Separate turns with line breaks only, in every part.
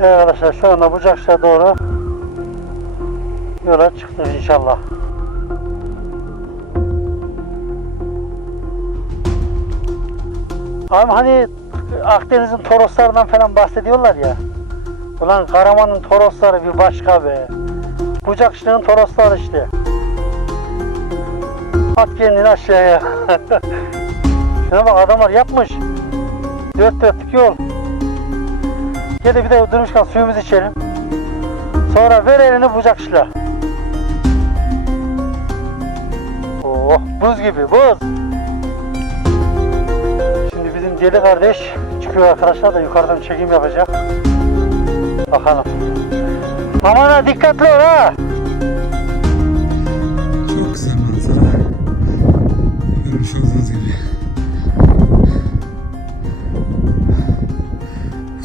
Evet arkadaşlar şu anda Bucakş'a doğru yola çıktık inşallah. Abi hani Akdeniz'in Toroslarından falan bahsediyorlar ya. Ulan Karaman'ın Torosları bir başka be. Bucakşı'nın Torosları işte. At kendini aşağıya. Şuna bak adamlar yapmış. Dört dörtlük yol. Gel de bir de durmuşken suyumuzu içelim. Sonra ver elini bucakşıla. Oh buz gibi buz. Şimdi bizim deli kardeş çıkıyor arkadaşlar da yukarıdan çekim yapacak. Bakalım. Aman ha dikkatli ol ha.
Çok güzel manzara. Görmüş olduğunuz gibi.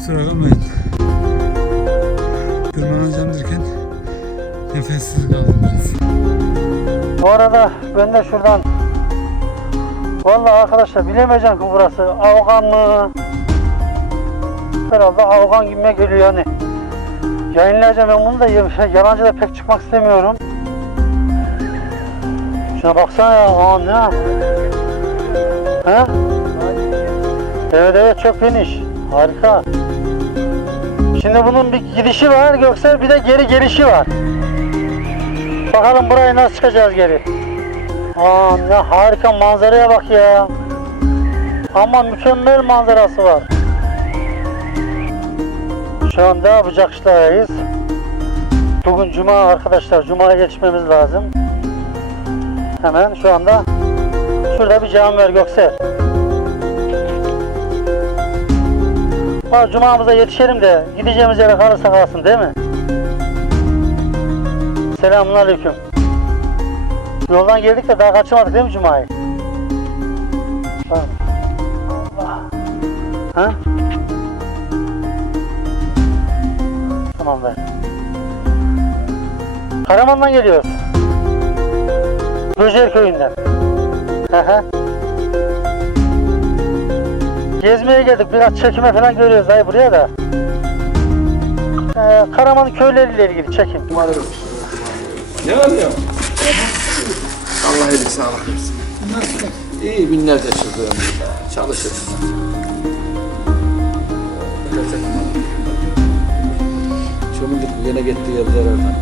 Kusura kalmayın. Tırmanacağım derken nefessiz kaldım biraz.
Bu arada ben de şuradan Vallahi arkadaşlar bilemeyeceğim ki burası Afgan mı? Herhalde Afgan gibime geliyor yani. Yayınlayacağım ben bunu da y- yalancı da pek çıkmak istemiyorum. Şuna baksana ya. Aa ne? Ha? Evet evet çok geniş. Harika. Şimdi bunun bir gidişi var Göksel bir de geri gelişi var. Bakalım buraya nasıl çıkacağız geri. Aa ne harika manzaraya bak ya. Ama mükemmel manzarası var. Şu anda Bucakşılar'dayız. Bugün cuma arkadaşlar. Cuma'ya yetişmemiz lazım. Hemen şu anda şurada bir cami var Göksel. Ha, Cuma'mıza yetişelim de gideceğimiz yere kalırsa kalsın değil mi? Selamun Aleyküm. Yoldan geldik de daha kaçamadık değil mi Cuma'yı? Ha. Ha? Tamam be. Karaman'dan geliyoruz. Böcek köyünden. Hı hı. Gezmeye geldik. Biraz çekime falan görüyoruz dayı buraya da. Ee, Karaman köyleriyle ilgili çekim.
Ne arıyor? Allah iyilik sağlık versin. İyi binlerce çıkıyor. Çalışırız. Çömüldük yine gitti geldiler oradan.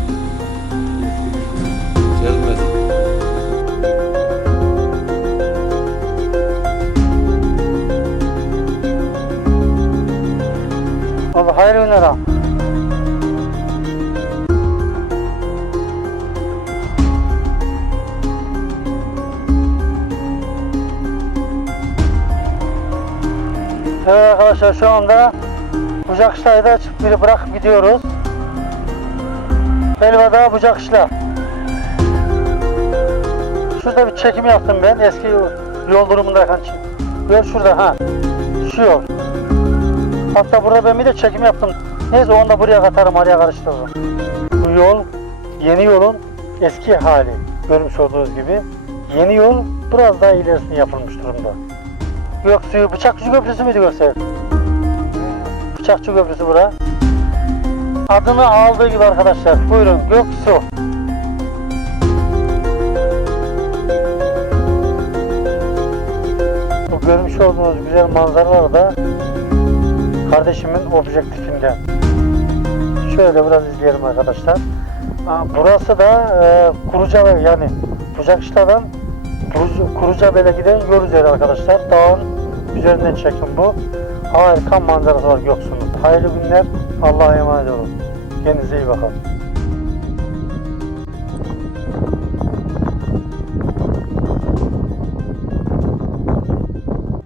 Ha. Evet arkadaşlar şu anda Bucakışla'da bir bırakıp gidiyoruz. Elveda Bucakışla. Şurada bir çekim yaptım ben eski yol durumundayken. Yol şurada ha. Şu yol. Hatta burada ben bir de çekim yaptım. Neyse onu da buraya katarım, araya karıştırırım. Bu yol yeni yolun eski hali. Görmüş olduğunuz gibi. Yeni yol biraz daha ilerisine yapılmış durumda. Göksu'yu Bıçakçı Köprüsü müydü Göksel? Bıçakçı Köprüsü bura. Adını aldığı gibi arkadaşlar. Buyurun Göksu. Bu görmüş olduğunuz güzel manzaralar da kardeşimin objektifinden. Şöyle biraz izleyelim arkadaşlar. Burası da e, Kurucabey yani Bucakışla'dan Kuruca- Kurucabey'e giden yol üzeri arkadaşlar. Dağın üzerinden çekim bu. Harika manzarası var Göksu'nun. Hayırlı günler. Allah'a emanet olun. Kendinize iyi bakın.